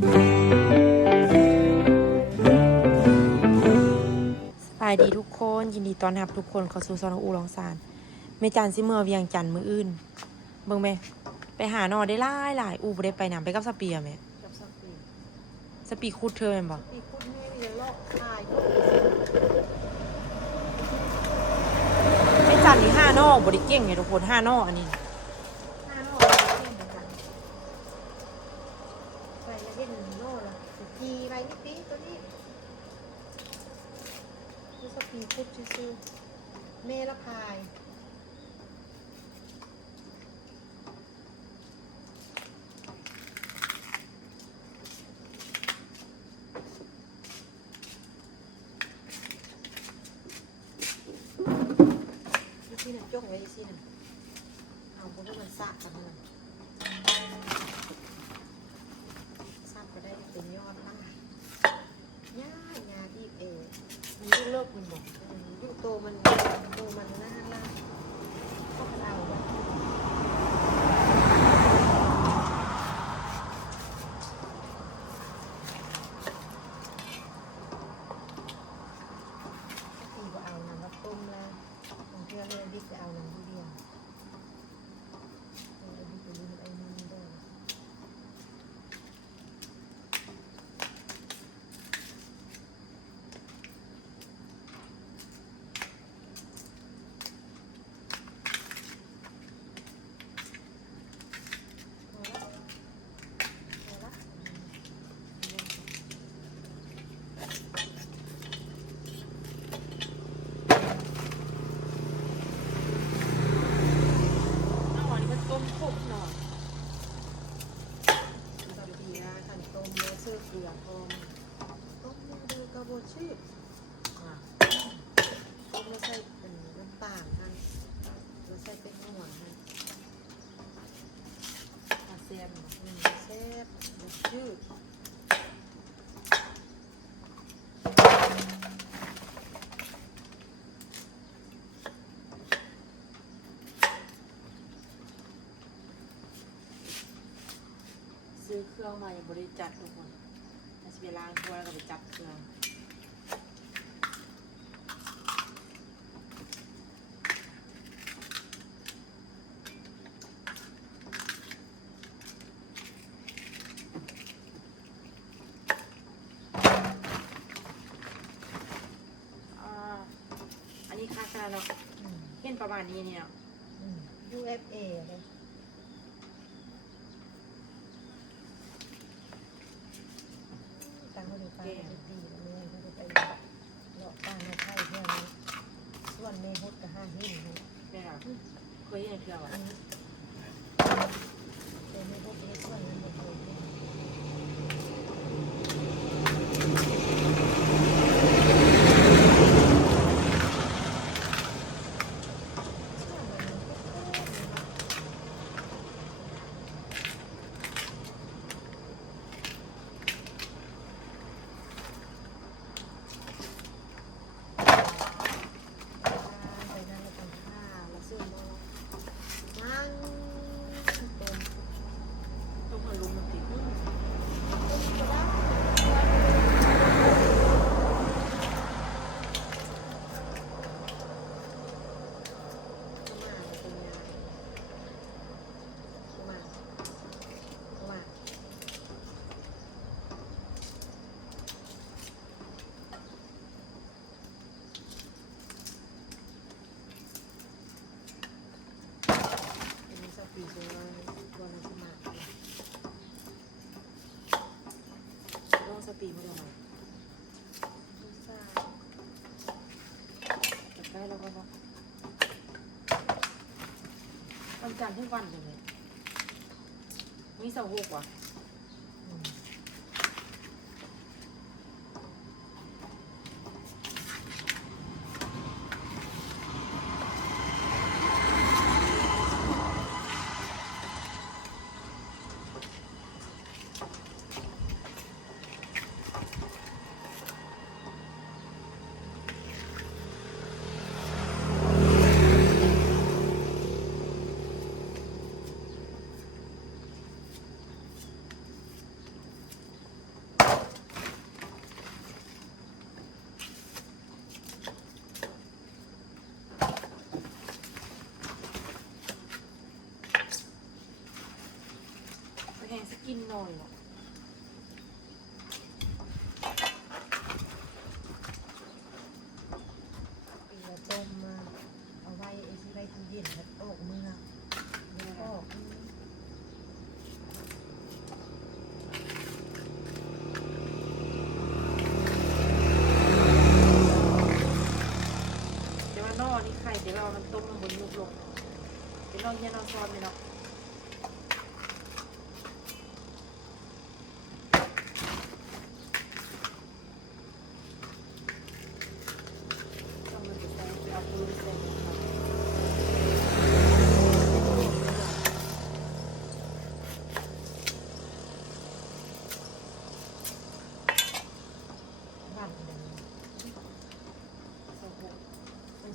สบายดีทุกคนยินดีต้อนรับทุกคนเข้าสู่ซอนอูลองซานเมจันซิเมื่อเวียงจันทร์มื้ออื่นเบิ่งแม่ไปหาหนอได้หลายอูบ่ได้ไปนำไปกับสเปียแม่กับสปีดสปีคูดเธอแม่นบ่สปีดคุณแม่เรียนลอกทายเมจันนี่5นอบ่ได้เก่งไงทุกคน5นออันนี้ห้าโลเล่นกันใส่แล้วเล่นโลละทีไรนิดนี้ตัวนี้คือสปีดคุดชื่อเมละพายที่นั่นจ้องไว้ที่นั่นเอาพวกมันซากกันนั่นซากก็ได้เป็นยอดมากย่างาอีเอมันยุ่งเลิกมันบอกยุ่งโตมันน่ารักก็เอาตีก็เอาน้ำมาต้มแล้วผมเชื่อเลยดิจะเอาน้ำที่เดียวดิจะลืมไอ้นี่ด้วยเกลือพอต้มดูกระโบชื่อต้มแล้วใส่เป็นน้ำตาลกันแล้วใส่เป็นหัวกันเสียมเซฟชื่อซื้อเครื่องมายังบ่ได้จัดทุกคนเวลาตัวแล้วก็ไปจับเครื่องอันนี้ค่าการเนาะเห็นประมาณนี้เนี่ย UFA เลยตั้งไว้ดูป้าจะตีเลยเขาจะไปหลอกป้าในไข่เพื่อนส่วนเมฮุดกับห้าหิ้งแม่เคยเห็นเครื่องอ่ะเป็นเมฮุดในส่วนนั้นหมดเลยปีเซอร์ตัวนั้นสมัครลองสปีมาดูหน่อยจับได้แล้วก็วันจันทร์ทุกวันเลยมีเสาร์หกว่ะ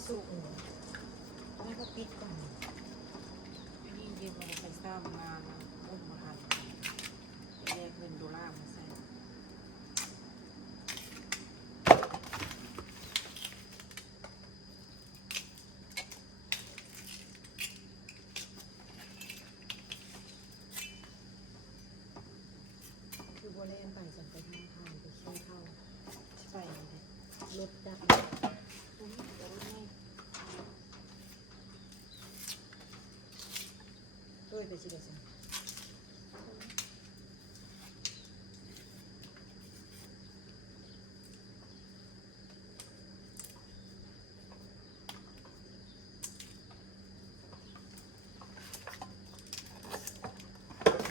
สุกแล้วก็ปิดก่อน อันนี้เย็นมาไปซ้ำมาอุ้มมาหันแยกเงินดอลลาร์มาใส่คือบัวแล่นไปจังไปทางทางไปเชี่ยวเข้า ใส่เลย รถดับ อุ้ยเดี๋ยวไม่ ด้วยไปสิเดซัน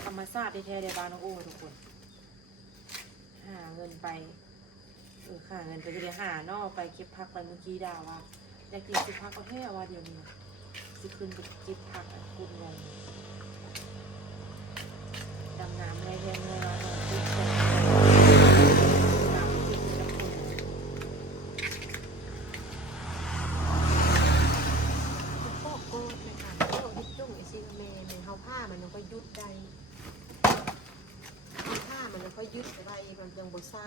ธรรมชาติแท้ๆในบ้านน้องโอ้ทุกคน หาเงินไปหาเงินไปจะได้หานอกไปเก็บผักไปเมื่อกี้ดาวว่าอยากกินสิผักประเภทว่าเดี๋ยวนี้สิขึ้นไปเก็บผักคุณงงดำน้ำอะไรเรียนเลยว่าเราติดคนน้ำติดกับคน พ่อโกดเลยค่ะพ่อยึดจุ่งไอซิเมย์เฮาผ้ามันก็ยุดได้เฮาผ้ามันก็ยึดไปมันยังบ่ซ่า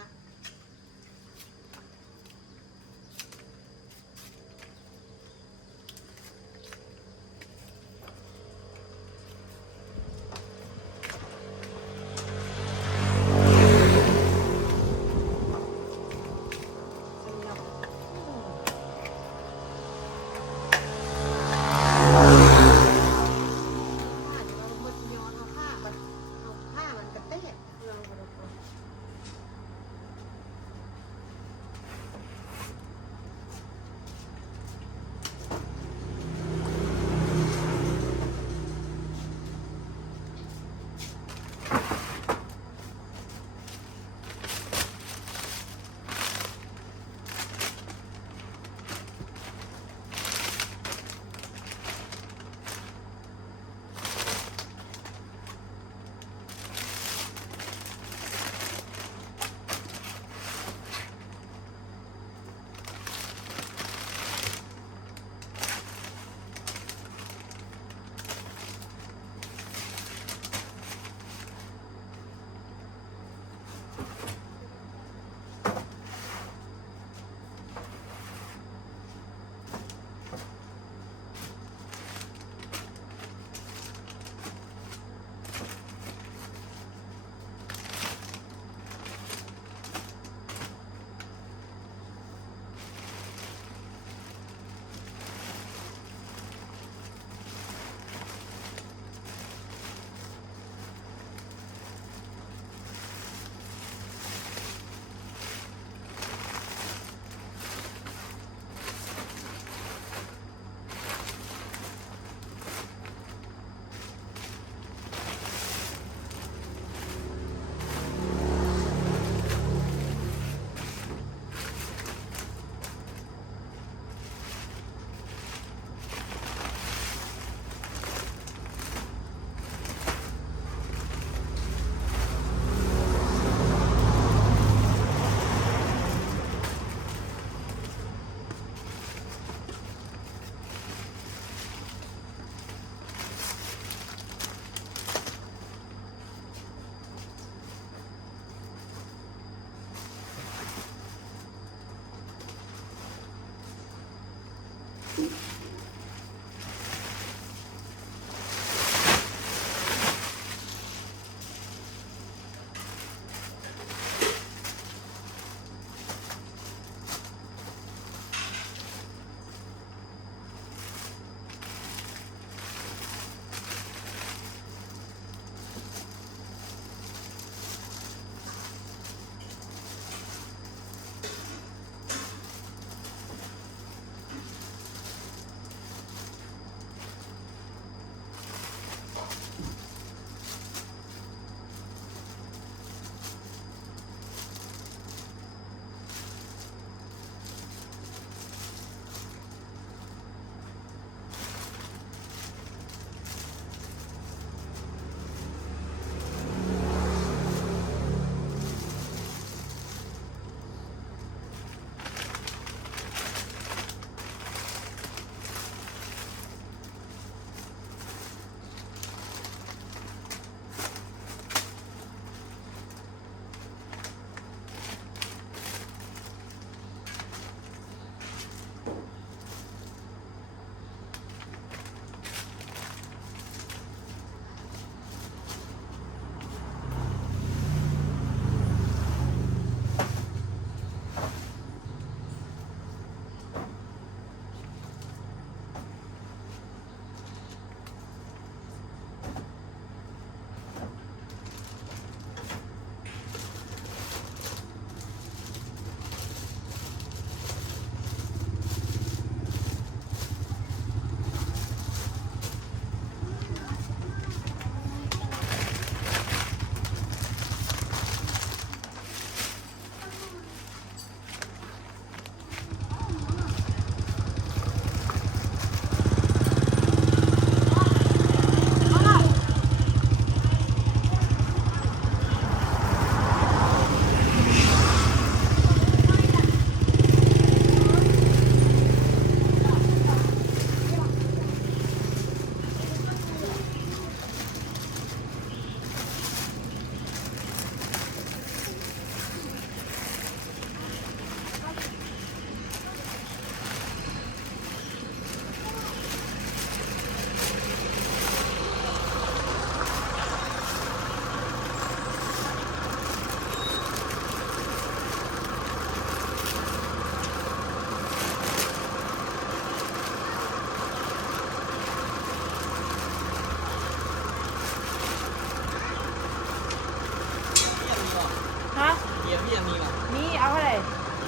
ชรพี่ยังมีป่ะ นี่เอาเท่าไหร่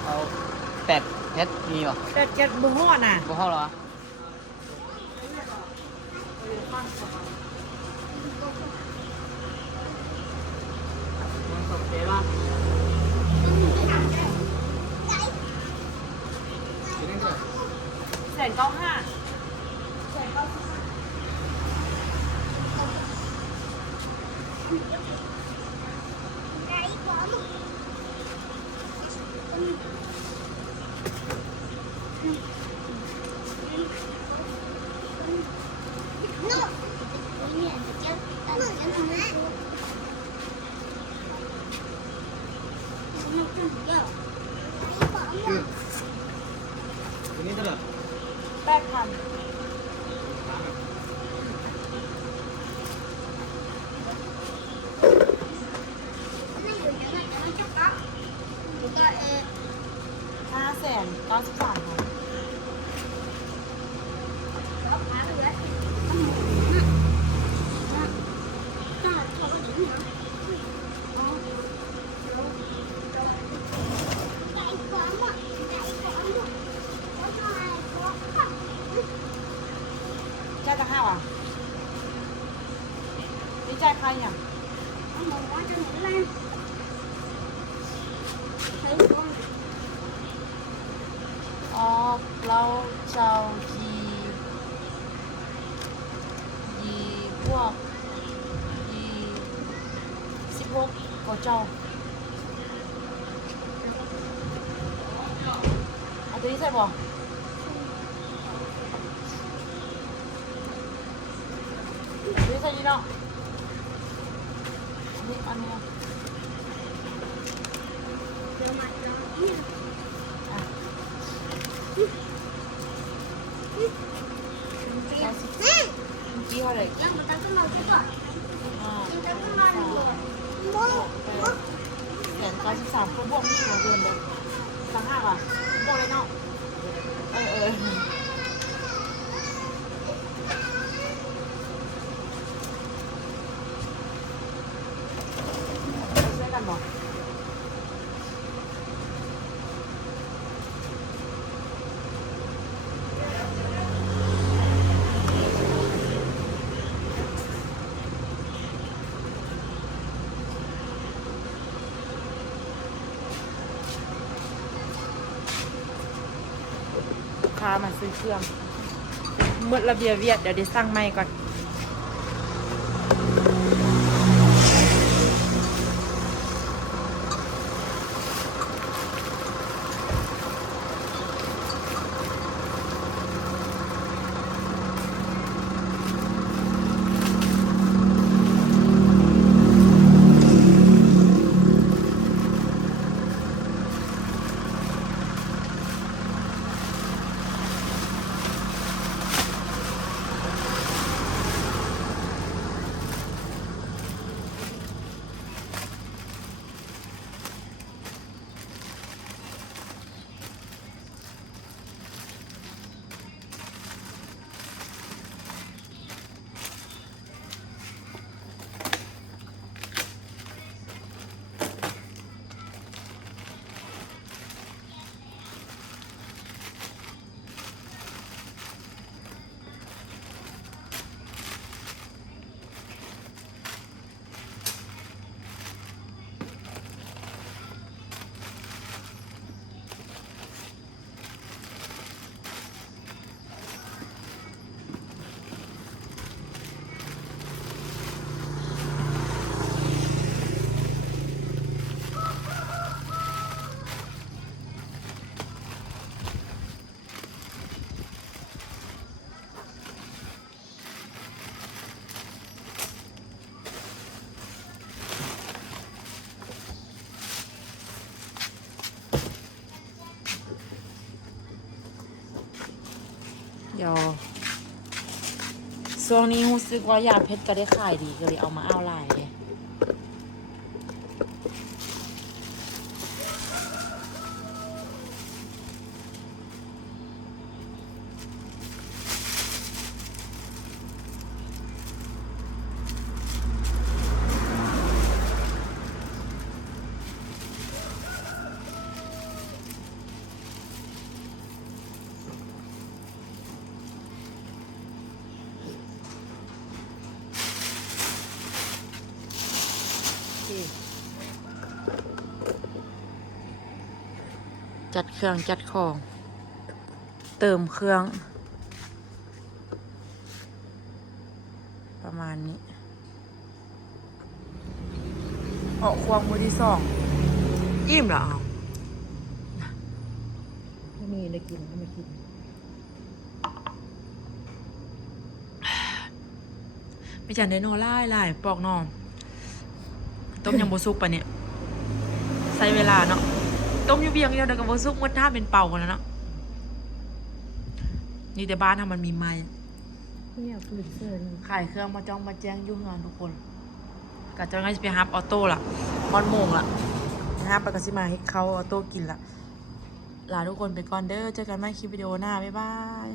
เอา8เพชรมีป่ะ แต่เจ็ดบ่ฮอดน่ะ บ่เข้าเหรอมันสดเจ๊ป่ะกินได้เลย 195 ตัวนี้เท่าไหร่ 8,000 593,000 จ่ายจัก5ว่ะนี่จ่ายใครเนี่ยอ๋อเราเจ้ายีพวกยี16ก็เจ้าเอาตัวนี้ใส่บ่ตัวนี้ใส่นี่เนาะอันนี้อ่ะกี่เท่าไหร่193ก็บวกนี่หัวเดือนเลยต่างหากอ่ะบวกเลยเนาะช่วยกันบ่ลูกค้ามาซื้อเครื่องหมดระเบียบเวียดเดี๋ยวได้สั่งใหม่ก่อนเดี๋ยวช่วงนี้รู้สึกว่ายาเพชรก็ได้ขายดีก็เลยเอามาเอาหลายเลย จัดเครื่องจัดของ เติมเครื่อง ประมาณนี้ ออกควงมือที่สองอิ่มเหรอ ไม่มีได้กินก็ไม่กิน ไม่จันได้นอนไล่ปอกนอนต้มยำโบซุกปะเนี่ย ใช้เวลาเนาะ ต้มยูเบียงเดียวเดี๋ยวกับโบซุกมันท่าเป็นเป่ากันแล้วเนาะ นี่แต่บ้านทำมันมีไม้ เนี่ยปืนเสื้อนี่ ขายเครื่องมาจ้องมาแจ้งยุ่งงานทุกคนกะจะง่ายจะไปฮับออโต้ล่ะมอนโมงล่ะนะครับปกติมาให้เขาออโต้กินล่ะลาทุกคนไปก่อนเด้อ เจอกันใหม่คลิปวิดีโอหน้า บ๊ายบาย